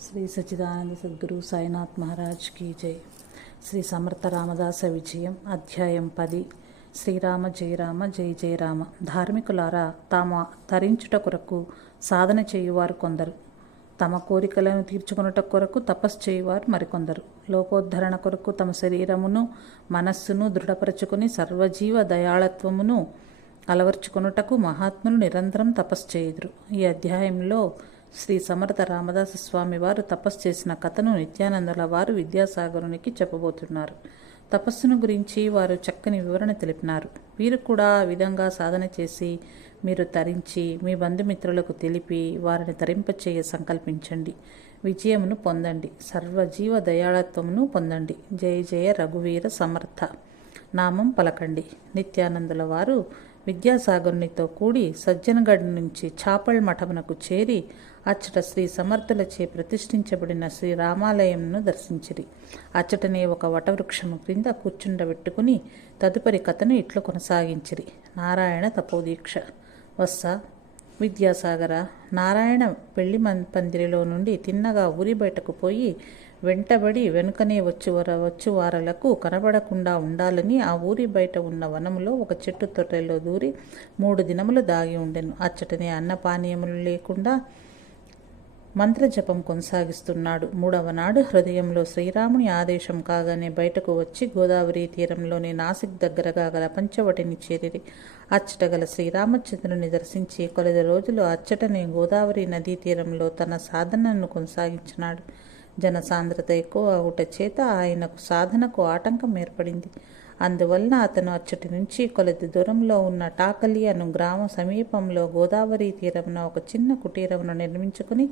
శ్రీ సచిదానంద సద్గురు సాయినాథ్ మహారాజ్ కీ జై. శ్రీ సమర్థ రామదాస విజయం అధ్యాయం పది. శ్రీరామ జయరామ జయ జయరామ ధార్మికులారా తాము తరించుట కొరకు సాధన చేయువారు కొందరు. తమ కోరికలను తీర్చుకొనుట కొరకు తపస్సు చేయువారు మరికొందరు. లోకోద్ధరణ కొరకు తమ శరీరమును మనస్సును దృఢపరచుకుని సర్వజీవ దయాళత్వమును అలవర్చుకొనుటకు మహాత్ములు నిరంతరం తపస్సు చేయుదురు. ఈ అధ్యాయంలో శ్రీ సమర్థ రామదాస స్వామి వారు తపస్సు చేసిన కథను నిత్యానందుల వారు విద్యాసాగరునికి చెప్పబోతున్నారు. తపస్సును గురించి వారు చక్కని వివరణ తెలిపినారు. వీరు కూడా ఆ విధంగా సాధన చేసి మీరు తరించి మీ బంధుమిత్రులకు తెలిపి వారిని తరింపచేయ సంకల్పించండి. విజయమును పొందండి. సర్వజీవ దయాళత్వమును పొందండి. జయ జయ రఘువీర సమర్థ. నామం పలకండి. నిత్యానందుల వారు విద్యాసాగరునితో కూడి సజ్జనగఢ్ నుంచి చాపల్ మఠమునకు చేరి అచ్చట శ్రీ సమర్థులచే ప్రతిష్ఠించబడిన శ్రీ రామాలయంను దర్శించిరి. అచ్చటనే ఒక వటవృక్షము క్రింద కూర్చుండబెట్టుకుని తదుపరి కథను ఇట్లు కొనసాగించిరి. నారాయణ తపోదీక్ష. వస్స. విద్యాసాగర. నారాయణ పెళ్ళి మం పందిరిలో నుండి తిన్నగా ఊరి బయటకు పోయి వెంటబడి వెనుకనే వచ్చు వర వచ్చు వారలకు కనబడకుండా ఉండాలని ఆ ఊరి బయట ఉన్న వనములో ఒక చెట్టు తొర్రెలో దూరి మూడు దినములు దాగి ఉండెను. అచ్చటనే అన్నపానీయములు లేకుండా మంత్రజపం కొనసాగిస్తున్నాడు. మూడవ నాడు హృదయంలో శ్రీరాముని ఆదేశం కాగానే బయటకు వచ్చి గోదావరి తీరంలోని నాసిక్ దగ్గరగా గల పంచవటిని చేరిరి. అచ్చట గల శ్రీరామచంద్రుని దర్శించి కొలది రోజులు అచ్చటనే గోదావరి నదీ తీరంలో తన సాధనను కొనసాగించినాడు. జనసాంద్రత ఎక్కువ అవుట చేత ఆయనకు సాధనకు ఆటంకం ఏర్పడింది. అందువలన అతను అచ్చటి నుంచి కొలది దూరంలో ఉన్న టాకలి అను గ్రామ సమీపంలో గోదావరి తీరమున ఒక చిన్న కుటీరమును నిర్మించుకుని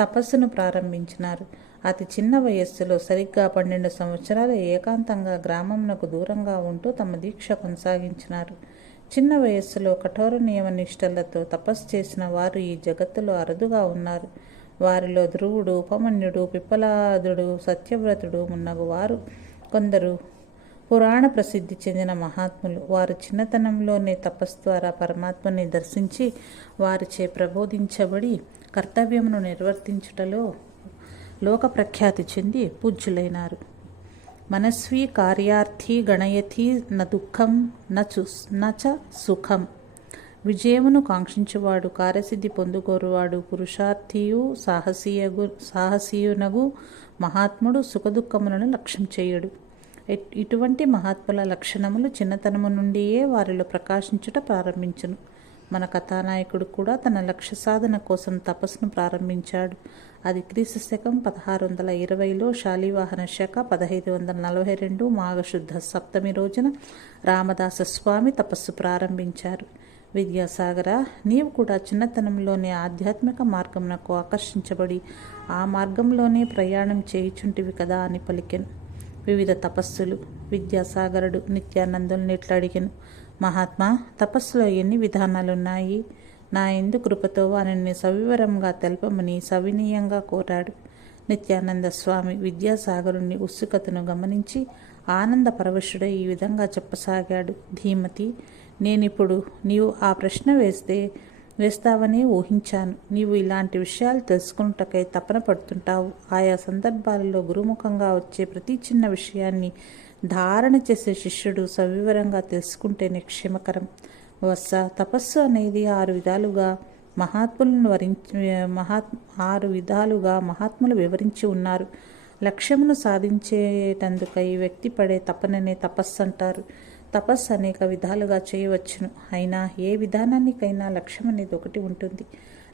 తపస్సును ప్రారంభించినారు. అతి చిన్న వయస్సులో సరిగ్గా పన్నెండు సంవత్సరాలు ఏకాంతంగా గ్రామంనకు దూరంగా ఉంటూ తమ దీక్ష కొనసాగించినారు. చిన్న వయస్సులో కఠోర నియమ నిష్టలతో తపస్సు చేసిన వారు ఈ జగత్తులో అరుదుగా ఉన్నారు. వారిలో ధ్రువుడు ఉపమన్యుడు పిప్పలాదుడు సత్యవ్రతుడు మున్నగు వారు కొందరు పురాణ ప్రసిద్ధి చెందిన మహాత్ములు. వారు చిన్నతనంలోనే తపస్సు ద్వారా పరమాత్మని దర్శించి వారిచే ప్రబోధించబడి కర్తవ్యమును నిర్వర్తించుటలో లోక ప్రఖ్యాతి చెంది పూజ్యులైనారు. మనస్వి కార్యార్థి గణయతి న దుఃఖం నచు నచ సుఖం. విజయమును కాంక్షించువాడు కార్యసిద్ధి పొందుకోరువాడు పురుషార్థియు సాహసీయగు సాహసీయునగు మహాత్ముడు సుఖదుఖములను లక్ష్యం చేయడు. ఇటువంటి మహాత్ముల లక్షణములు చిన్నతనము నుండియే వారిలో ప్రకాశించుట ప్రారంభించును. మన కథానాయకుడు కూడా తన లక్ష్య సాధన కోసం తపస్సును ప్రారంభించాడు. అది క్రీస్తు శకం పదహారు వందల ఇరవైలో శాలివాహన శాఖ పదహైదు వందల నలభై రెండు మాఘశుద్ధ సప్తమి రోజున రామదాస స్వామి తపస్సు ప్రారంభించారు. విద్యాసాగర నీవు కూడా చిన్నతనంలోనే ఆధ్యాత్మిక మార్గమునకు ఆకర్షించబడి ఆ మార్గంలోనే ప్రయాణం చేయుచుంటివి కదా అని పలికెను. వివిధ తపస్సులు విద్యాసాగరుడు నిత్యానందులు నెట్లడిగెను మహాత్మా తపస్సులో ఎన్ని విధానాలున్నాయి? నా ఎందు కృపతో వారిని సవివరంగా తెలపమని సవినీయంగా కోరాడు. నిత్యానంద స్వామి విద్యాసాగరుని ఉత్సుకతను గమనించి ఆనంద పరవశుడై ఈ విధంగా చెప్పసాగాడు. ధీమతి నేనిప్పుడు నీవు ఆ ప్రశ్న వేస్తే వేస్తావని ఊహించాను. నీవు ఇలాంటి విషయాలు తెలుసుకుంటకై తపన పడుతుంటావు. ఆయా సందర్భాలలో గురుముఖంగా వచ్చే ప్రతి చిన్న విషయాన్ని ధారణ చేసే శిష్యుడు సవివరంగా తెలుసుకుంటేనే క్షేమకరం. వస్స తపస్సు అనేది ఆరు విధాలుగా మహాత్ములను వరించి మహాత్ ఆరు విధాలుగా మహాత్ములు వివరించి ఉన్నారు. లక్ష్యమును సాధించేటందుకై వ్యక్తి పడే తపననే తపస్సు అంటారు. తపస్సు అనేక విధాలుగా చేయవచ్చును. అయినా ఏ విధానానికైనా లక్ష్యం అనేది ఒకటి ఉంటుంది.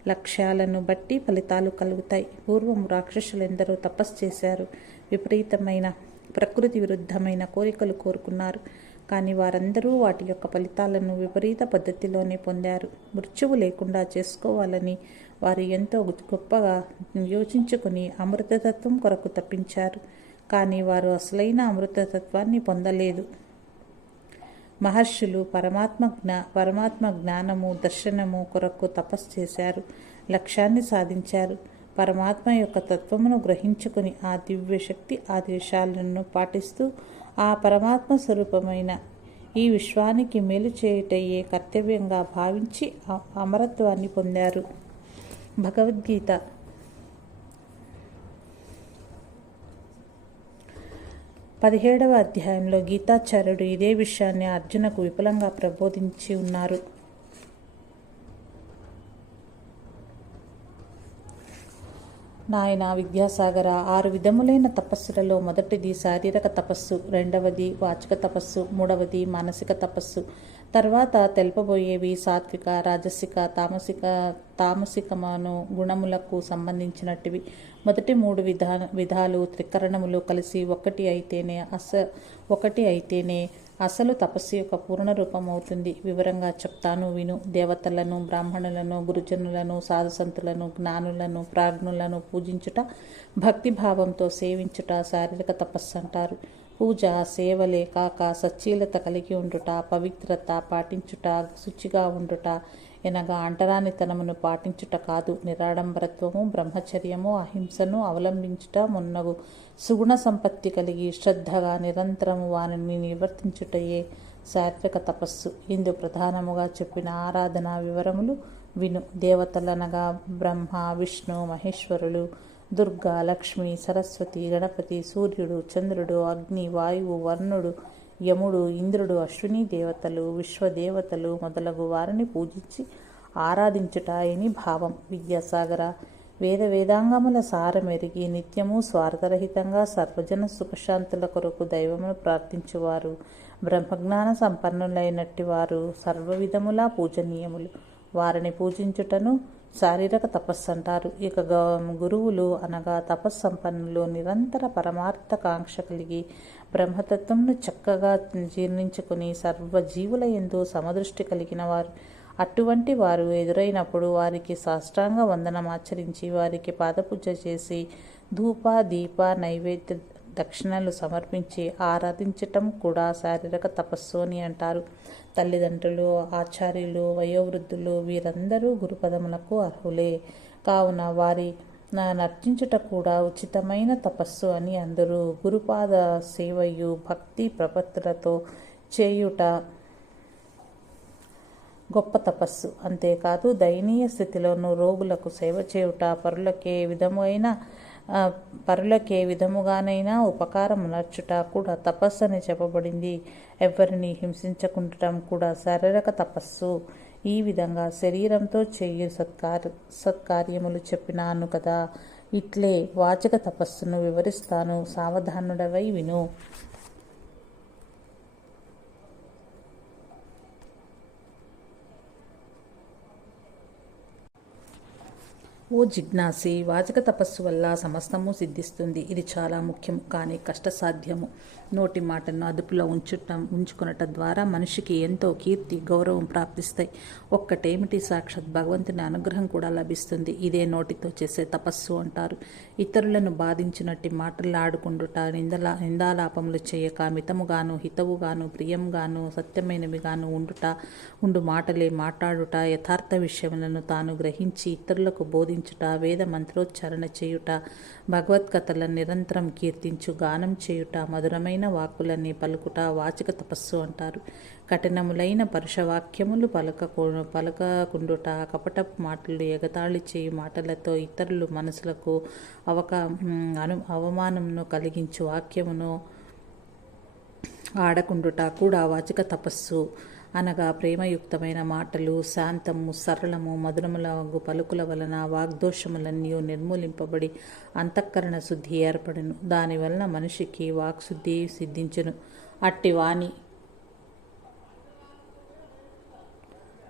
లక్ష్యాలను బట్టి ఫలితాలు కలుగుతాయి. పూర్వం రాక్షసులు ఎందరో తపస్సు చేశారు. విపరీతమైన ప్రకృతి విరుద్ధమైన కోరికలు కోరుకున్నారు. కానీ వారందరూ వాటి యొక్క ఫలితాలను విపరీత పద్ధతిలోనే పొందారు. మృత్యువు లేకుండా చేసుకోవాలని వారు ఎంతో గొప్పగా యోచించుకుని అమృతతత్వం కొరకు తప్పించారు. కానీ వారు అసలైన అమృతతత్వాన్ని పొందలేదు. మహర్షులు పరమాత్మ జ్ఞా పరమాత్మ జ్ఞానము దర్శనము కొరకు తపస్సు చేశారు లక్ష్యాన్ని సాధించారు. పరమాత్మ యొక్క తత్వమును గ్రహించుకుని ఆ దివ్య శక్తి ఆదేశాలను పాటిస్తూ ఆ పరమాత్మ స్వరూపమైన ఈ విశ్వానికి మేలు చేయుటయ్యే కర్తవ్యంగా భావించి అమరత్వాన్ని పొందారు. భగవద్గీత పదిహేడవ అధ్యాయంలో గీతాచార్యుడు ఇదే విషయాన్ని అర్జునకు విపులంగా ప్రబోధించి ఉన్నారు. నాయన విద్యాసాగర ఆరు విధములైన తపస్సులలో మొదటిది శారీరక తపస్సు రెండవది వాచక తపస్సు మూడవది మానసిక తపస్సు. తర్వాత తెలుపబోయేవి సాత్విక రాజసిక తామసిక తామసికమాను గుణములకు సంబంధించినటివి మొదటి మూడు విధా విధాలు త్రికరణములు కలిసి ఒకటి అయితేనే అస ఒకటి అయితేనే అసలు తపస్సు యొక్క పూర్ణ రూపం అవుతుంది వివరంగా చెప్తాను విను. దేవతలను బ్రాహ్మణులను గురుజనులను సాధుసంతులను జ్ఞానులను ప్రాజ్ఞులను పూజించుట భక్తిభావంతో సేవించుట శారీరక తపస్సు అంటారు. పూజ సేవలే కాక సచ్చీలత కలిగి ఉండుట పవిత్రత పాటించుట శుచిగా ఉండుట ఎనగా అంటరానితనమును పాటించుట కాదు. నిరాడంబరత్వము బ్రహ్మచర్యము అహింసను అవలంబించుట మున్నగు. సుగుణ సంపత్తి కలిగి శ్రద్ధగా నిరంతరము వానిని నివర్తించుటయే శారీరక తపస్సు. ఇందు ప్రధానముగా చెప్పిన ఆరాధన వివరములు విను. దేవతలనగా బ్రహ్మ విష్ణు మహేశ్వరులు దుర్గా లక్ష్మి సరస్వతి గణపతి సూర్యుడు చంద్రుడు అగ్ని వాయువు వర్ణుడు యముడు ఇంద్రుడు అశ్విని దేవతలు విశ్వదేవతలు మొదలగు వారిని పూజించి ఆరాధించుట అని భావం. విద్యాసాగర వేద వేదాంగముల సారమెరిగి నిత్యము స్వార్థరహితంగా సర్వజన సుఖశాంతుల కొరకు దైవమును ప్రార్థించువారు. బ్రహ్మజ్ఞాన సంపన్నులైనట్టి వారు సర్వవిధములా పూజనీయములు. వారిని పూజించుటను శారీరక తపస్సు అంటారు. ఇక గురువులు అనగా తపస్సంపన్నులు నిరంతర పరమార్థ కాంక్ష కలిగి బ్రహ్మతత్వంను చక్కగా జీర్ణించుకుని సర్వజీవుల ఎందు సమదృష్టి కలిగిన వారు. అటువంటి వారు ఎదురైనప్పుడు వారికి సాష్టాంగ వందనం ఆచరించి వారికి పాదపూజ చేసి ధూప దీప నైవేద్య దక్షిణలు సమర్పించి ఆరాధించటం కూడా శారీరక తపస్సు అని అంటారు. తల్లిదండ్రులు ఆచార్యులు వయోవృద్ధులు వీరందరూ గురుపదములకు అర్హులే. కావున వారి నర్చించుట కూడా ఉచితమైన తపస్సు అని అందరూ గురుపాద సేవయు భక్తి ప్రపత్తులతో చేయుట గొప్ప తపస్సు. అంతేకాదు దయనీయ స్థితిలోనూ రోగులకు సేవ చేయుట పరులకే విధమైన పరులకే విధముగానైనా ఉపకారం నర్చుట కూడా తపస్సు అని చెప్పబడింది. ఎవరిని హింసించకుండటం కూడా శారీరక తపస్సు. ఈ విధంగా శరీరంతో చేయు సత్కార సత్కార్యములు చెప్పినాను కదా. ఇట్లే వాచక తపస్సును వివరిస్తాను. సావధానుడవై విను. ఓ జిజ్ఞాసి వాచక తపస్సు వల్ల సమస్తము సిద్ధిస్తుంది. ఇది చాలా ముఖ్యం కానీ కష్టసాధ్యము. నోటి మాటను అదుపులో ఉంచుటం ఉంచుకునట ద్వారా మనిషికి ఎంతో కీర్తి గౌరవం ప్రాప్తిస్తాయి. ఒక్కటేమిటి సాక్షాత్? భగవంతుని అనుగ్రహం కూడా లభిస్తుంది. ఇదే నోటితో చేసే తపస్సు అంటారు. ఇతరులను బాధించినట్టు మాటలాడుకుండుట నిందలా నిందాలాపములు చేయక మితముగాను హితవుగాను ప్రియంగాను సత్యమైనవిగాను ఉండుట ఉండు మాటలే మాట్లాడుట యథార్థ విషయములను తాను గ్రహించి ఇతరులకు బోధించుట వేద మంత్రోచ్చారణ చేయుట భగవద్గతలను నిరంతరం కీర్తించు గానం చేయుట మధురమైన వాక్కులన్నీ పలుకుట వాచిక తపస్సు అంటారు. కఠినములైన పరుషవాక్యములు పలక పలకకుండుట కపటపు మాటలు ఎగతాళి చేయు మాటలతో ఇతరులు మనసులకు అవకా అను అవమానమును కలిగించు వాక్యమును ఆడకుండుట కూడా వాచిక తపస్సు. అనగా ప్రేమయుక్తమైన మాటలు శాంతము సరళము మధురములగు పలుకుల వలన వాగ్దోషములన్నీ నిర్మూలింపబడి అంతఃకరణ శుద్ధి ఏర్పడును. దానివలన మనిషికి వాక్శుద్ధి సిద్ధించును. అట్టి వాణి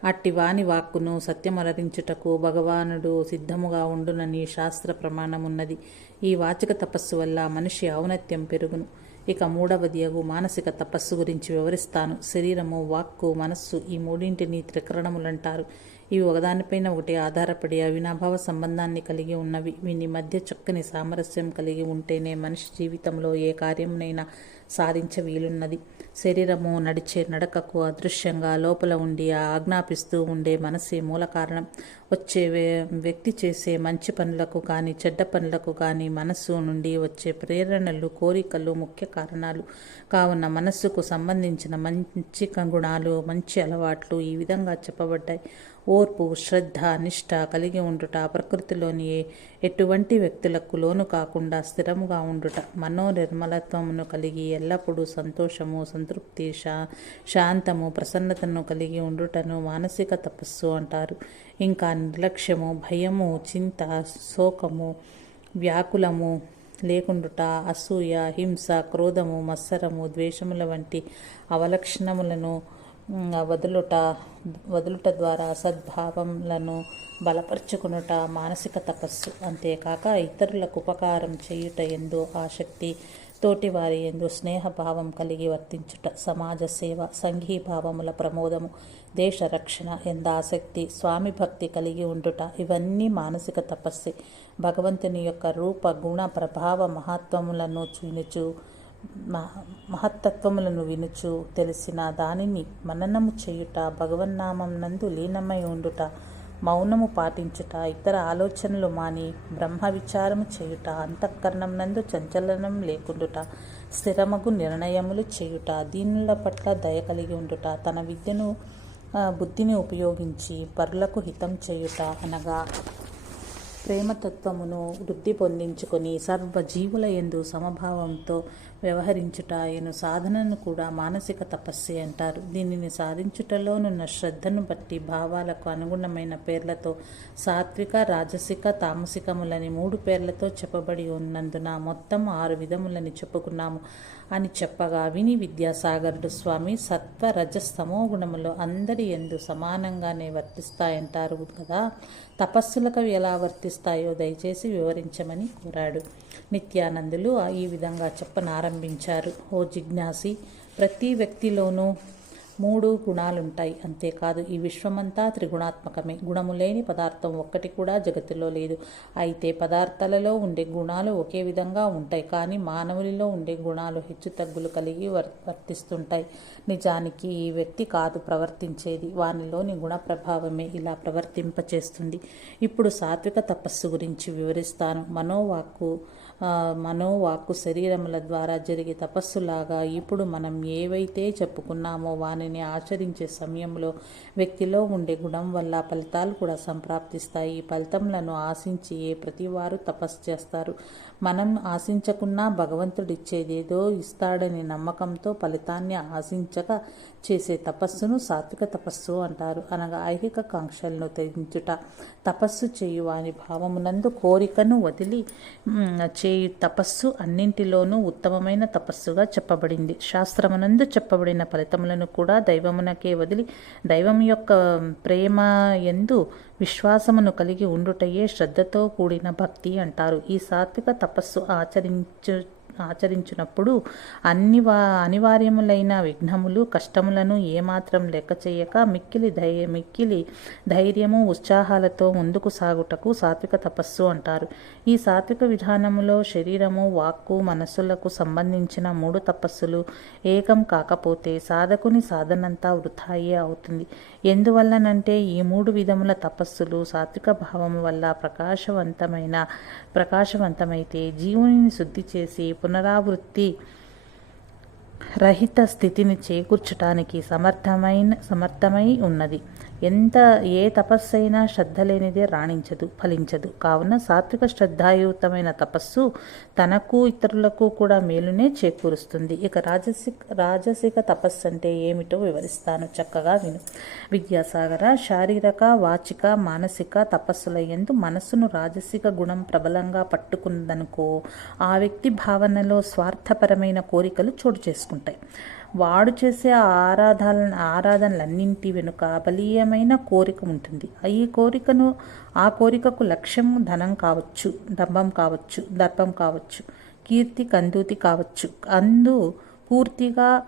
అట్టి వాణి వాక్కును సత్యమరించుటకు భగవానుడు సిద్ధముగా ఉండునని శాస్త్ర ప్రమాణమున్నది. ఈ వాచక తపస్సు వల్ల మనిషి ఔన్నత్యం పెరుగును. ఇక మూడవది అగు మానసిక తపస్సు గురించి వివరిస్తాను. శరీరము వాక్కు మనస్సు ఈ మూడింటిని త్రికరణములంటారు. ఇవి ఒకదానిపైన ఒకటి ఆధారపడి అవినాభావ సంబంధాన్ని కలిగి ఉన్నవి. వీని మధ్య చక్కని సామరస్యం కలిగి ఉంటేనే మనిషి జీవితంలో ఏ కార్యమునైనా సాధించ వీలున్నది. శరీరము నడిచే నడకకు అదృశ్యంగా లోపల ఉండి ఆజ్ఞాపిస్తూ ఉండే మనసే మూల కారణం. వచ్చే వ్యక్తి చేసే మంచి పనులకు కానీ చెడ్డ పనులకు కానీ మనస్సు నుండి వచ్చే ప్రేరణలు కోరికలు ముఖ్య కారణాలు. కావున మనస్సుకు సంబంధించిన మంచి గుణాలు మంచి అలవాట్లు ఈ విధంగా చెప్పబడ్డాయి. ఓర్పు శ్రద్ధ నిష్ఠ కలిగి ఉండుట ప్రకృతిలోని ఎటువంటి వ్యక్తులకు లోను కాకుండా స్థిరముగా ఉండుట మనోనిర్మలత్వమును కలిగి ఎల్లప్పుడూ సంతోషము సంతృప్తి శా శాంతము ప్రసన్నతను కలిగి ఉండుటను మానసిక తపస్సు అంటారు. ఇంకా నిర్లక్ష్యము భయము చింత శోకము వ్యాకులము లేకుండుట అసూయ హింస క్రోధము మత్సరము ద్వేషముల వంటి అవలక్షణములను వదులుట వదులుట ద్వారా సద్భావంలను బలపరుచుకునుట మానసిక తపస్సు అంతేకాక ఇతరులకు ఉపకారం చేయుట ఎందు ఆసక్తి తోటివారి ఎందు స్నేహభావం కలిగి వర్తించుట సమాజ సేవ సంఘీభావముల ప్రమోదము దేశ రక్షణ ఎంద ఆసక్తి స్వామి భక్తి కలిగి ఉండుట ఇవన్నీ మానసిక తపస్సే. భగవంతుని యొక్క రూప గుణ ప్రభావ మహత్వములను చూనుచు మహత్తత్వములను వినుచు తెలిసిన దానిని మననము చేయుట భగవన్నామం నందు లీనమై ఉండుట మౌనము పాటించుట ఇతర ఆలోచనలు మాని బ్రహ్మ విచారము చేయుట అంతఃకరణం నందు చంచలనం లేకుండుట స్థిరమగు నిర్ణయములు చేయుట దీనుల పట్ల దయ కలిగి ఉండుట తన విద్యను బుద్ధిని ఉపయోగించి పరులకు హితం చేయుట అనగా ప్రేమతత్వమును వృద్ధి పొందించుకొని సర్వజీవుల ఎందు సమభావంతో వ్యవహరించుట ఎను సాధనను కూడా మానసిక తపస్సు అంటారు. దీనిని సాధించుటలోనున్న శ్రద్ధను బట్టి భావాలకు అనుగుణమైన పేర్లతో సాత్విక రాజసిక తామసికములని మూడు పేర్లతో చెప్పబడి ఉన్నందున మొత్తం ఆరు విధములని చెప్పుకున్నాము అని చెప్పగా విని విద్యాసాగరుడు స్వామి సత్వ రజస్తమో గుణములు అందరి ఎందు సమానంగానే వర్తిస్తాయంటారు కదా. తపస్సులకు అవి ఎలా వర్తిస్తాయో దయచేసి వివరించమని కోరాడు. నిత్యానందులు ఈ విధంగా చెప్పనారంభించారు. ఓ జిజ్ఞాసి ప్రతి వ్యక్తిలోనూ మూడు గుణాలుంటాయి. అంతేకాదు ఈ విశ్వమంతా త్రిగుణాత్మకమే. గుణము లేని పదార్థం ఒక్కటి కూడా జగత్తులో లేదు. అయితే పదార్థాలలో ఉండే గుణాలు ఒకే విధంగా ఉంటాయి. కానీ మానవునిలో ఉండే గుణాలు హెచ్చు తగ్గులు కలిగి వర్ వర్తిస్తుంటాయి. నిజానికి ఈ వ్యక్తి కాదు ప్రవర్తించేది. వానిలోని గుణ ప్రభావమే ఇలా ప్రవర్తింపచేస్తుంది. ఇప్పుడు సాత్విక తపస్సు గురించి వివరిస్తాను. మనోవాక్కు మనోవాక్కు శరీరముల ద్వారా జరిగే తపస్సులాగా ఇప్పుడు మనం ఏవైతే చెప్పుకున్నామో వానిని ఆచరించే సమయంలో వ్యక్తిలో ఉండే గుణం వల్ల ఫలితాలు కూడా సంప్రాప్తిస్తాయి. ఈ ఫలితములను ఆశించి ఏ ప్రతివారు తపస్సు చేస్తారు. మనం ఆశించకున్నా భగవంతుడిచ్చేదేదో ఇస్తాడని నమ్మకంతో ఫలితాన్ని ఆశించక చేసే తపస్సును సాత్విక తపస్సు అంటారు. అనగా ఐహిక కాంక్షలను త్యజించుట. తపస్సు చేయువాని భావమునందు కోరికను వదిలి చేయు తపస్సు అన్నింటిలోనూ ఉత్తమమైన తపస్సుగా చెప్పబడింది. శాస్త్రమునందు చెప్పబడిన ఫలితములను కూడా దైవమునకే వదిలి దైవం యొక్క ప్రేమ ఎందు విశ్వాసమును కలిగి ఉండుటయే శ్రద్ధతో కూడిన భక్తి అంటారు. ఈ సాత్విక తపస్సు ఆచరించు ఆచరించినప్పుడు అన్ని వా అనివార్యములైన విఘ్నములు కష్టములను ఏమాత్రం లెక్క చేయక మిక్కిలి ధై మిక్కిలి ధైర్యము ఉత్సాహాలతో ముందుకు సాగుటకు సాత్విక తపస్సు అంటారు. ఈ సాత్విక విధానములో శరీరము వాక్కు మనస్సులకు సంబంధించిన మూడు తపస్సులు ఏకం కాకపోతే సాధకుని సాధనంతా వృథాయే అవుతుంది. ఎందువల్లనంటే ఈ మూడు విధముల తపస్సులు సాత్విక భావం వల్ల ప్రకాశవంతమైన ప్రకాశవంతమైతే జీవుని శుద్ధి చేసి పునరావృత్తి రహిత స్థితిని చేకూర్చటానికి సమర్థమైన సమర్థమై ఉన్నది. ఎంత ఏ తపస్సైనా శ్రద్ధ లేనిదే రాణించదు ఫలించదు. కావున సాత్విక శ్రద్ధాయుతమైన తపస్సు తనకు ఇతరులకు కూడా మేలునే చేకూరుస్తుంది. ఇక రాజసిక రాజసిక తపస్సు అంటే ఏమిటో వివరిస్తాను చక్కగా విను. విద్యాసాగర శారీరక వాచిక మానసిక తపస్సుల ఎందు మనస్సును రాజసిక గుణం ప్రబలంగా పట్టుకున్నదనుకో ఆ వ్యక్తి భావనలో స్వార్థపరమైన కోరికలు చోటు చేసుకుంటాయి. వాడు చేసే ఆరాధన ఆరాధనలన్నింటి వెనుక బలీయమైన కోరిక ఉంటుంది. ఈ కోరికను ఆ కోరికకు లక్ష్యం ధనం కావచ్చు డంబం కావచ్చు దర్పం కావచ్చు కీర్తి కందూతి కావచ్చు. అందు పూర్తిగా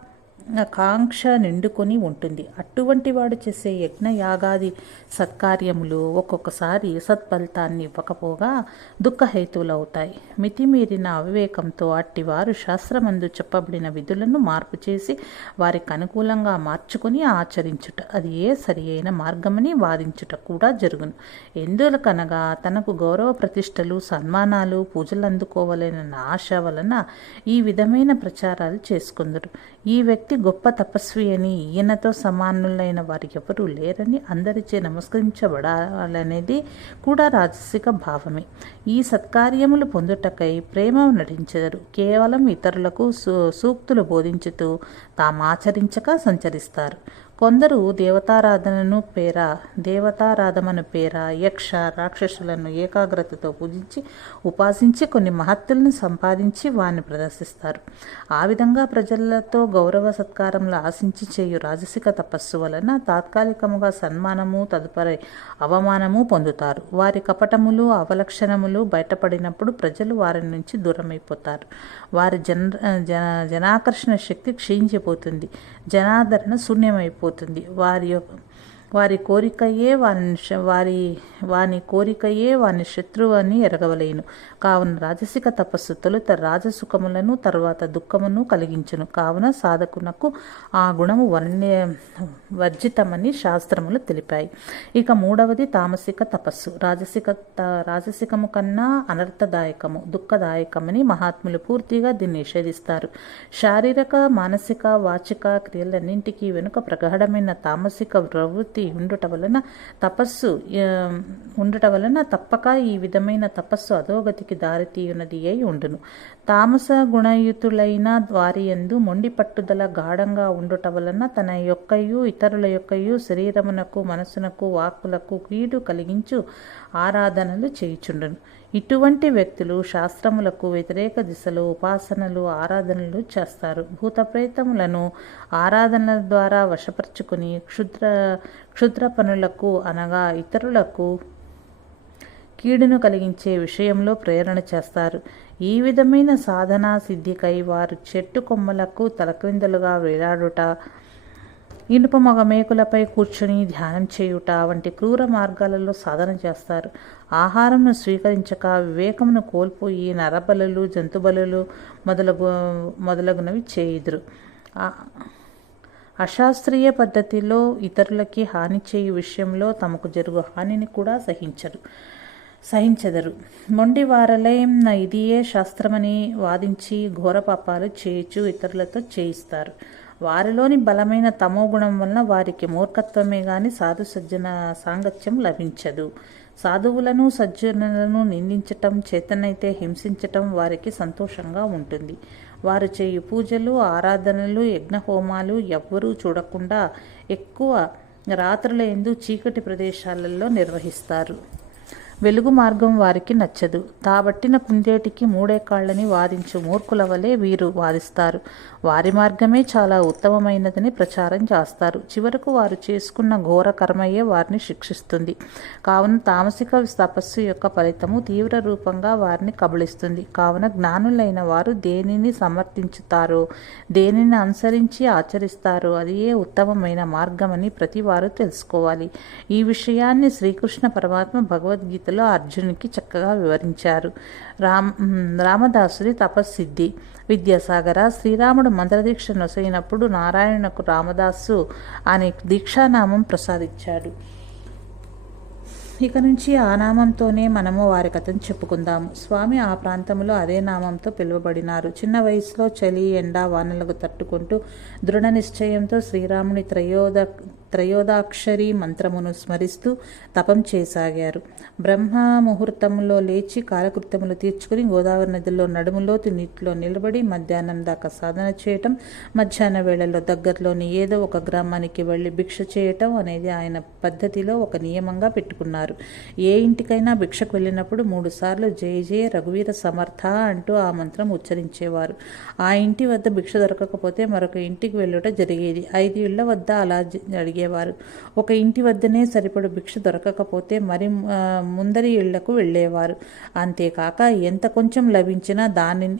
కాంక్ష నిండుకొని ఉంటుంది. అటువంటి వాడు చేసే యజ్ఞ యాగాది సత్కార్యములు ఒక్కొక్కసారి సత్ఫలితాన్ని ఇవ్వకపోగా దుఃఖహేతువులవుతాయి. మితిమీరిన అవివేకంతో అట్టివారు శాస్త్రమందు చెప్పబడిన విధులను మార్పు చేసి వారికి అనుకూలంగా మార్చుకొని ఆచరించుట. అది ఏ సరి అయిన మార్గమని వాదించుట కూడా జరుగును. ఎందుకనగా తనకు గౌరవ ప్రతిష్టలు సన్మానాలు పూజలు అందుకోవాలన్న ఆశ వలన ఈ విధమైన ప్రచారాలు చేసుకుందరు. ఈ వ్యక్తి అట్టి గొప్ప తపస్వి అని ఈయనతో సమానులైన వారు ఎవరూ లేరని అందరిచే నమస్కరించబడాలనేది కూడా రాజసిక భావమే. ఈ సత్కార్యములు పొందుటకై ప్రేమ నటించరు కేవలం ఇతరులకు సూ సూక్తులు బోధించుతూ తామాచరించక సంచరిస్తారు. కొందరు దేవతారాధనను పేర దేవతారాధమను పేర యక్ష రాక్షసులను ఏకాగ్రతతో పూజించి ఉపాసించి కొన్ని మహత్తులను సంపాదించి వారిని ప్రదర్శిస్తారు. ఆ విధంగా ప్రజలతో గౌరవ సత్కారములు ఆశించి చేయు రాజసిక తపస్సు వలన తాత్కాలికముగా సన్మానము తదుపరి అవమానము పొందుతారు. వారి కపటములు అవలక్షణములు బయటపడినప్పుడు ప్రజలు వారి నుంచి దూరమైపోతారు. వారి జన జన జనాకర్షణ శక్తి క్షీణించిపోతుంది. జనాదరణ శూన్యమైపోతుంది. వారి యొక్క వారి కోరికయే వాని వారి వాని కోరికయే వాని శత్రువు అని ఎరగవలేను. కావున రాజసిక తపస్సు తొలుత రాజసుఖములను తర్వాత దుఃఖమును కలిగించును. కావున సాధకునకు ఆ గుణము వర్ణ్య వర్జితమని శాస్త్రములు తెలిపాయి. ఇక మూడవది తామసిక తపస్సు. రాజసిక రాజసికము కన్నా అనర్థదాయకము దుఃఖదాయకమని మహాత్ములు పూర్తిగా దీన్ని నిషేధిస్తారు. శారీరక మానసిక వాచిక క్రియలన్నింటికీ వెనుక ప్రగాఢమైన తామసిక ప్రవృత్తి ఉండుట వలన తపస్సు ఉండుట వలన తప్పక ఈ విధమైన తపస్సు అధోగతికి దారితీయున్నది అయి ఉండును. తామస గుణయుతులైన వారి ఎందు మొండి పట్టుదల గాఢంగా ఉండుట వలన తన యొక్కయు ఇతరుల యొక్కయు శరీరమునకు మనసునకు వాక్కులకు కీడు కలిగించు ఆరాధనలు చేయుచుండును. ఇటువంటి వ్యక్తులు శాస్త్రములకు వ్యతిరేక దిశలో ఉపాసనలు ఆరాధనలు చేస్తారు. భూతప్రేతములను ఆరాధనల ద్వారా వశపరుచుకుని క్షుద్ర క్షుద్ర పనులకు అనగా ఇతరులకు కీడును కలిగించే విషయంలో ప్రేరణ చేస్తారు. ఈ విధమైన సాధనా సిద్ధికై వారు చెట్టు కొమ్మలకు తలక్రిందులుగా వేలాడుట ఇనుప మగ మేకులపై కూర్చుని ధ్యానం చేయుట వంటి క్రూర మార్గాలలో సాధన చేస్తారు. ఆహారంను స్వీకరించక వివేకమును కోల్పోయి నరబలులు జంతుబలులు మొదలగు మొదలగునవి చేయుదురు. అశాస్త్రీయ పద్ధతిలో ఇతరులకి హాని చేయు విషయంలో తమకు జరుగు హానిని కూడా సహించరు సహించెదరు. మొండి వారలై ఇదియే శాస్త్రమని వాదించి ఘోర పాపాలు చేయించు ఇతరులతో చేయిస్తారు. వారిలోని బలమైన తమో గుణం వలన వారికి మూర్ఖత్వమే గాని సాధు సజ్జన సాంగత్యం లభించదు. సాధువులను సజ్జనులను నిందించటం చేతనైతే హింసించటం వారికి సంతోషంగా ఉంటుంది. వారు చేయు పూజలు ఆరాధనలు యజ్ఞహోమాలు ఎవ్వరూ చూడకుండా ఎక్కువ రాత్రుల ఎందు చీకటి ప్రదేశాలలో నిర్వహిస్తారు. వెలుగు మార్గం వారికి నచ్చదు. తాబట్టిన కుందేటికి మూడే కాళ్ళని వాదించు మూర్ఖుల వలె వీరు వాదిస్తారు. వారి మార్గమే చాలా ఉత్తమమైనదని ప్రచారం చేస్తారు. చివరకు వారు చేసుకున్న ఘోర కర్మయే వారిని శిక్షిస్తుంది. కావున తామసిక తపస్సు యొక్క ఫలితము తీవ్ర రూపంగా వారిని కబళిస్తుంది. కావున జ్ఞానులైన వారు దేనిని సమర్థించుతారో దేనిని అనుసరించి ఆచరిస్తారో అది ఏ ఉత్తమమైన మార్గమని ప్రతి వారు తెలుసుకోవాలి. ఈ విషయాన్ని శ్రీకృష్ణ పరమాత్మ భగవద్గీత గీతలో అర్జునునికి చక్కగా వివరించారు. రామ్ రామదాసుడి తపస్సిద్ధి. విద్యాసాగర శ్రీరాముడు మంత్రదీక్ష నొసైనప్పుడు నారాయణకు రామదాసు అనే దీక్షానామం ప్రసాదించాడు. ఇక నుంచి ఆ నామంతోనే మనము వారి కథను చెప్పుకుందాము. స్వామి ఆ ప్రాంతంలో అదే నామంతో పిలువబడినారు. చిన్న వయసులో చలి ఎండ వానలకు తట్టుకుంటూ దృఢ నిశ్చయంతో శ్రీరాముని త్రయోద త్రయోదాక్షరి మంత్రమును స్మరిస్తూ తపం చేసాగారు. బ్రహ్మ ముహూర్తంలో లేచి కాలకృత్యములు తీర్చుకుని గోదావరి నదిలో నడుములోతు నీటిలో నిలబడి మధ్యాహ్నం దాకా సాధన చేయటం మధ్యాహ్న వేళల్లో దగ్గరలోని ఏదో ఒక గ్రామానికి వెళ్ళి భిక్ష చేయటం అనేది ఆయన పద్ధతిలో ఒక నియమంగా పెట్టుకున్నారు. ఏ ఇంటికైనా భిక్షకు వెళ్ళినప్పుడు మూడుసార్లు జయ జయ రఘువీర సమర్థ అంటూ ఆ మంత్రం ఉచ్చరించేవారు. ఆ ఇంటి వద్ద భిక్ష దొరకకపోతే మరొక ఇంటికి వెళ్ళుట జరిగేది. ఐదు ఇళ్ళ వద్ద అలా అడిగేవారు. ఒక ఇంటి వద్దనే సరిపడు భిక్ష దొరకకపోతే మరి ముందరి ఇళ్ళకు వెళ్ళేవారు. అంతేకాక ఎంత కొంచెం లభించినా దానిని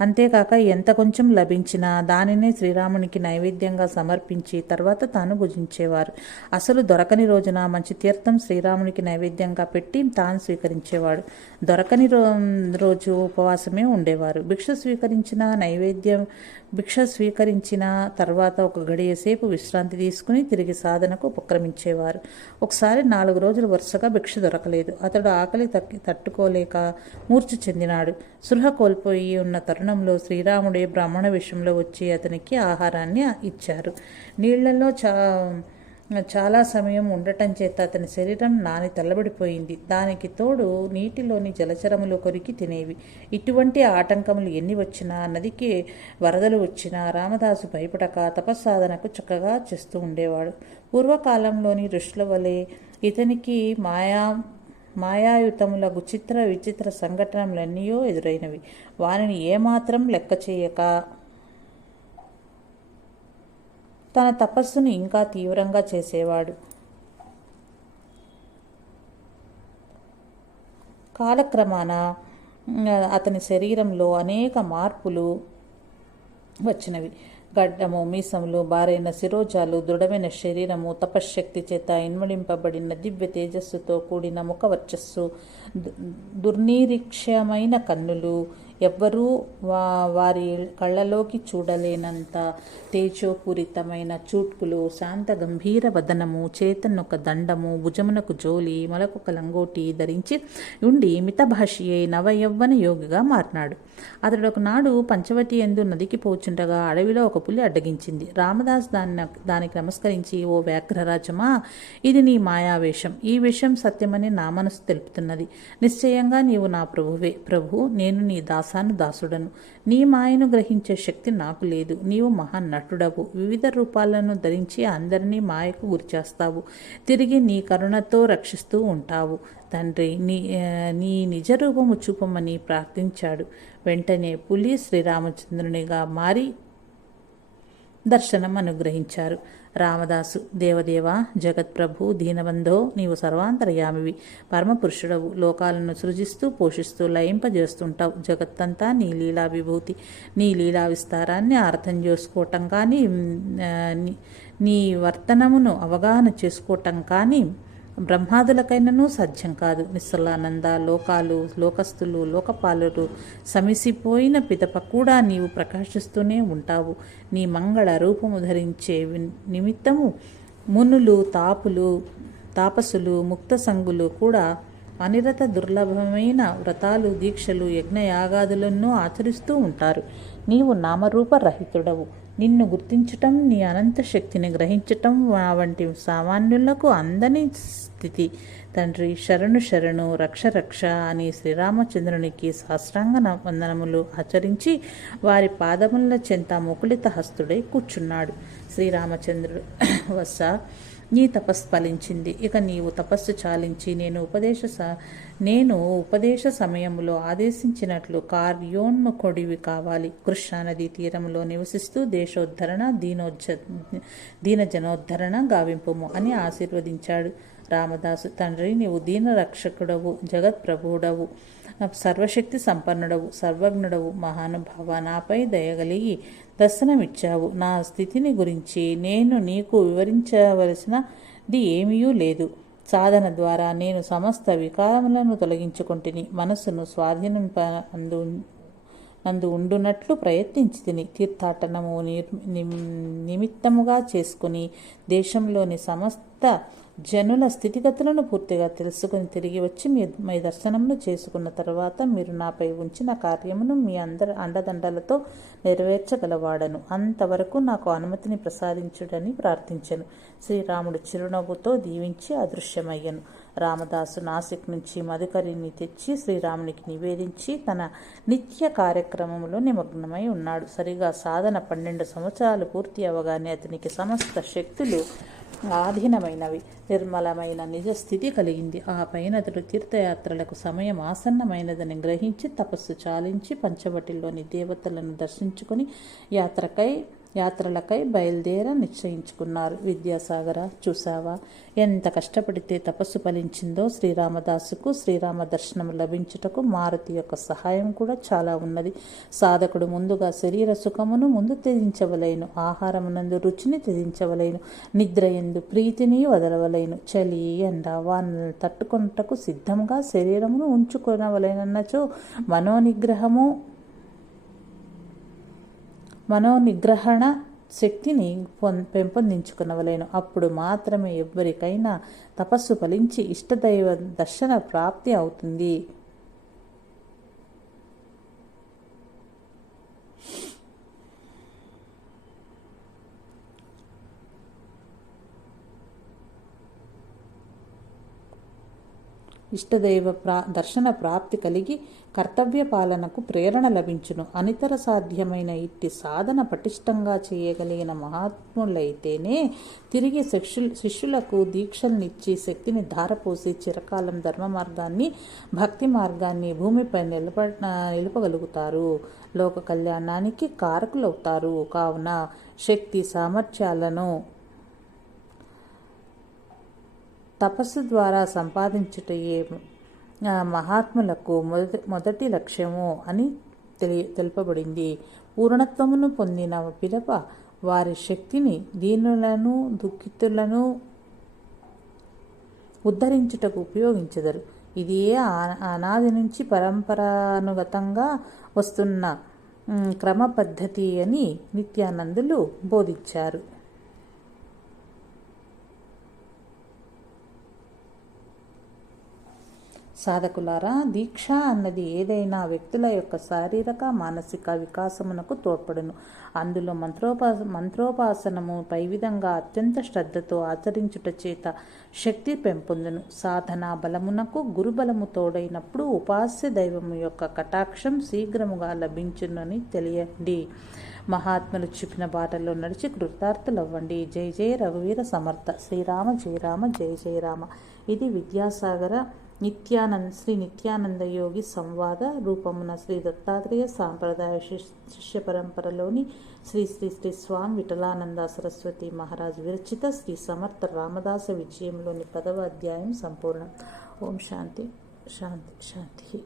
అంతేకాక ఎంత కొంచెం లభించినా దానినే శ్రీరామునికి నైవేద్యంగా సమర్పించి తర్వాత తాను భుజించేవారు. అసలు దొరకని రోజున మంచి తీర్థం శ్రీరామునికి నైవేద్యంగా పెట్టి తాను స్వీకరించేవాడు. దొరకని రోజు ఉపవాసమే ఉండేవారు. భిక్ష స్వీకరించిన నైవేద్యం భిక్ష స్వీకరించిన తర్వాత ఒక గడియసేపు విశ్రాంతి తీసుకుని తిరిగి సాధనకు ఉపక్రమించేవారు. ఒకసారి నాలుగు రోజులు వరుసగా భిక్ష దొరకలేదు. అతడు ఆకలి తక్కి తట్టుకోలేక మూర్చి చెందినాడు. సృహ కోల్పోయి ఉన్న తరుణంలో శ్రీరాముడే బ్రాహ్మణ విషయంలో వచ్చి అతనికి ఆహారాన్ని ఇచ్చారు. నీళ్ళలో చా చాలా సమయం ఉండటం చేత అతని శరీరం నాని తల్లబడిపోయింది. దానికి తోడు నీటిలోని జలచరములు కొరికి తినేవి. ఇటువంటి ఆటంకములు ఎన్ని వచ్చినా నదికి వరదలు వచ్చినా రామదాసు భయపడక తపస్సాధనకు చక్కగా చేస్తూ ఉండేవాడు. పూర్వకాలంలోని ఋషుల వలె ఇతనికి మాయా మాయాయుతముల చిత్ర విచిత్ర సంఘటనలన్నీయో ఎదురైనవి. వారిని ఏమాత్రం లెక్క చేయక తన తపస్సును ఇంకా తీవ్రంగా చేసేవాడు. కాలక్రమాన అతని శరీరంలో అనేక మార్పులు వచ్చినవి. గడ్డము మీసములు బారైన శిరోజాలు దృఢమైన శరీరము తపశ్శక్తి చేత ఇన్మడింపబడిన దివ్య తేజస్సుతో కూడిన ముఖవర్చస్సు దుర్నిరీక్షమైన కన్నులు ఎవ్వరూ వా వారి కళ్ళలోకి చూడలేనంత తేజోపూరితమైన చూట్కులు శాంత గంభీర వదనము చేతనొక దండము భుజమునకు జోలి మొలకొక లంగోటి ధరించి ఉండి మితభాషియే నవయవ్వన యోగిగా మారినాడు. అతడు ఒకనాడు పంచవటి ఎందు నదికి పోచుండగా అడవిలో ఒక పులి అడ్డగించింది. రామదాస్ దాన్ని దానికి నమస్కరించి ఓ వ్యాఘ్రరాజమా ఇది నీ మాయావేషం. ఈ విషయం సత్యమని నా మనసు తెలుపుతున్నది. నిశ్చయంగా నీవు నా ప్రభువే. ప్రభు నేను నీ దాసాను దాసుడను. నీ మాయను గ్రహించే శక్తి నాకు లేదు. నీవు మహానటుడవు వివిధ రూపాలను ధరించి అందరినీ మాయకు గురిచేస్తావు. తిరిగి నీ కరుణతో రక్షిస్తూ ఉంటావు. తండ్రి నీ నీ నిజ రూపము చూపమని ప్రార్థించాడు. వెంటనే పులి శ్రీరామచంద్రునిగా మారి దర్శనం అనుగ్రహించారు. రామదాసు దేవదేవ జగత్ప్రభు దీనబంధో నీవు సర్వాంతర్యామివి. పరమపురుషుడవు. లోకాలను సృజిస్తూ పోషిస్తూ లయింపజేస్తుంటావు. జగత్తంతా నీ లీలా విభూతి నీ లీలా విస్తారాన్ని అర్థం చేసుకోవటం కానీ నీ వర్తనమును అవగాహన చేసుకోవటం కానీ బ్రహ్మాదులకైనను సాధ్యం కాదు. నిస్సలానంద లోకాలు లోకస్తులు లోకపాలులు సమిసిపోయిన పిదప కూడా నీవు ప్రకాశిస్తూనే ఉంటావు. నీ మంగళ రూపము ధరించే నిమిత్తము మునులు తాపులు తాపసులు ముక్త సంగులు కూడా అనిరత దుర్లభమైన వ్రతాలు దీక్షలు యజ్ఞయాగాదులను ఆచరిస్తూ ఉంటారు. నీవు నామరూప రహితుడవు నిన్ను గుర్తించటం నీ అనంత శక్తిని గ్రహించటం వంటి సామాన్యులకు అందని స్థితి. తండ్రి శరణు శరణు రక్ష రక్ష అని శ్రీరామచంద్రునికి సాష్టాంగ వందనములు ఆచరించి వారి పాదముల చెంత ముకులిత హస్తుడై కూర్చున్నాడు. శ్రీరామచంద్రుడు వస నీ తపస్సు ఫలించింది. ఇక నీవు తపస్సు చాలించి నేను ఉపదేశ నేను ఉపదేశ సమయంలో ఆదేశించినట్లు కార్యోన్ముఖుడివి కావాలి. కృష్ణానది తీరంలో నివసిస్తూ దేశోద్ధరణ దీనోజ్జ దీనజనోద్ధరణ గావింపుము అని ఆశీర్వదించాడు రామదాసు. తండ్రి నీవు దీన రక్షకుడవు జగత్ప్రభుడవు సర్వశక్తి సంపన్నుడవు సర్వజ్ఞుడవు మహానుభావ. నాపై దయగలిగి దర్శనమిచ్చావు. నా స్థితిని గురించి నేను నీకు వివరించవలసినది ఏమీ లేదు. సాధన ద్వారా నేను సమస్త వికారములను తొలగించుకుంటుని. మనస్సును స్వాధీనం అందు నందు ఉండునట్లు ప్రయత్నించి తిని తీర్థాటనము నిమిత్తముగా చేసుకుని దేశంలోని సమస్త జనుల స్థితిగతులను పూర్తిగా తెలుసుకుని తిరిగి వచ్చి మీ మీ దర్శనమును చేసుకున్న తర్వాత మీరు నాపై ఉంచిన కార్యమును మీ అందరి అండదండలతో నెరవేర్చగలవాడను. అంతవరకు నాకు అనుమతిని ప్రసాదించుడని ప్రార్థించను. శ్రీరాముడు చిరునవ్వుతో దీవించి అదృశ్యమయ్యను. రామదాసు నాసిక్ నుంచి మధుకరిని తెచ్చి శ్రీరామునికి నివేదించి తన నిత్య కార్యక్రమంలో నిమగ్నమై ఉన్నాడు. సరిగా సాధన పన్నెండు సంవత్సరాలు పూర్తి అవగానే అతనికి సమస్త శక్తులు ఆధీనమైనవి. నిర్మలమైన నిజస్థితి కలిగింది. ఆ పైన అతడు తీర్థయాత్రలకు సమయం ఆసన్నమైనదని గ్రహించి తపస్సు చాలించి పంచవటిలోని దేవతలను దర్శించుకుని యాత్రకై యాత్రలకై బయలుదేర నిశ్చయించుకున్నారు. విద్యాసాగర చూసావా ఎంత కష్టపడితే తపస్సు ఫలించిందో శ్రీరామదాసుకు శ్రీరామ దర్శనం లభించుటకు మారుతి యొక్క సహాయం కూడా చాలా ఉన్నది. సాధకుడు ముందుగా శరీర సుఖమును ముందు త్యజించవలేను. ఆహారమునందు రుచిని త్యజించవలేను. నిద్ర ఎందు ప్రీతిని వదలవలేను. చలి ఎండ వానలు తట్టుకొనుటకు సిద్ధంగా శరీరమును ఉంచుకొనవలేనన్నచో మనోనిగ్రహము మనో నిగ్రహణ శక్తిని పెంపొందించుకునవలేను. అప్పుడు మాత్రమే ఎవ్వరికైనా తపస్సు ఫలించి ఇష్టదైవ దర్శన ప్రాప్తి అవుతుంది. ఇష్టదైవ ప్రా దర్శన ప్రాప్తి కలిగి కర్తవ్య పాలనకు ప్రేరణ లభించును. అనితర సాధ్యమైన ఇట్టి సాధన పటిష్టంగా చేయగలిగిన మహాత్ములైతేనే తిరిగి శిష్యు శిష్యులకు దీక్షల్నిచ్చి శక్తిని ధారపోసి చిరకాలం ధర్మ మార్గాన్ని భక్తి మార్గాన్ని భూమిపై నిలబ నిలపగలుగుతారు. లోక కళ్యాణానికి కారకులవుతారు. కావున శక్తి సామర్థ్యాలను తపస్సు ద్వారా సంపాదించుటయే మహాత్ములకు మొదటి మొదటి లక్ష్యము అని తెలి తెలుపబడింది. పూర్ణత్వమును పొందిన పిదప వారి శక్తిని దీనులను దుఃఖితులను ఉద్ధరించుటకు ఉపయోగించెదరు. ఇది అనాది నుంచి పరంపరానుగతంగా వస్తున్న క్రమ పద్ధతి అని నిత్యానందులు బోధించారు. సాధకులారా దీక్ష అన్నది ఏదైనా వ్యక్తుల యొక్క శారీరక మానసిక వికాసమునకు తోడ్పడును. అందులో మంత్రోపా మంత్రోపాసనము పై విధంగా అత్యంత శ్రద్ధతో ఆచరించుట చేత శక్తి పెంపొందును. సాధన బలమునకు గురుబలము తోడైనప్పుడు ఉపాస్య దైవము యొక్క కటాక్షం శీఘ్రముగా లభించునని తెలియండి. మహాత్ములు చెప్పిన బాటలో నడిచి కృతార్థులవ్వండి. జై జయ రఘువీర సమర్థ. శ్రీరామ జయ రామ జయ జయ రామ. ఇది విద్యాసాగర నిత్యానంద శ్రీ నిత్యానంద యోగి సంవాద రూపమున శ్రీ దత్తాత్రేయ సాంప్రదాయ శిష్య పరంపరలోని శ్రీ శ్రీ శ్రీ స్వామి విఠలానంద సరస్వతి మహారాజ్ విరచిత శ్రీ సమర్థ రామదాస విజయంలోని పదవ అధ్యాయం సంపూర్ణం. ఓం శాంతి శాంతి శాంతి.